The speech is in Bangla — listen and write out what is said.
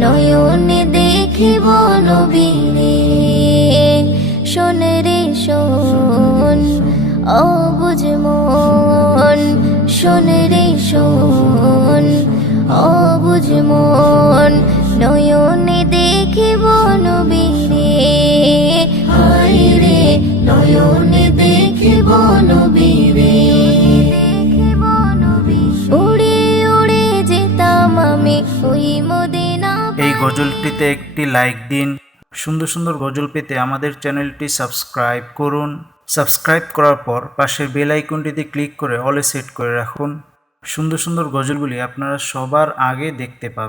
নয়নে দেখিব নবীরে। শোন রে শোন অবুঝ মন, শোন রে শোন অবুঝ মন, নয়নে দেখিব নবীরে। হায় রে নয়নে দেখিব নবীরে। উড়ে উড়ে যেতাম আমি ওই মদিনা। এই গজলটিতে একটি লাইক দিন। সুন্দর সুন্দর গজল পেতে আমাদের চ্যানেলটি সাবস্ক্রাইব করুন। সাবস্ক্রাইব করার পর পাশের বেল আইকনটিতে ক্লিক করে অলে সেট করে রাখুন। সুন্দর সুন্দর গজলগুলি আপনারা সবার আগে দেখতে পাবেন।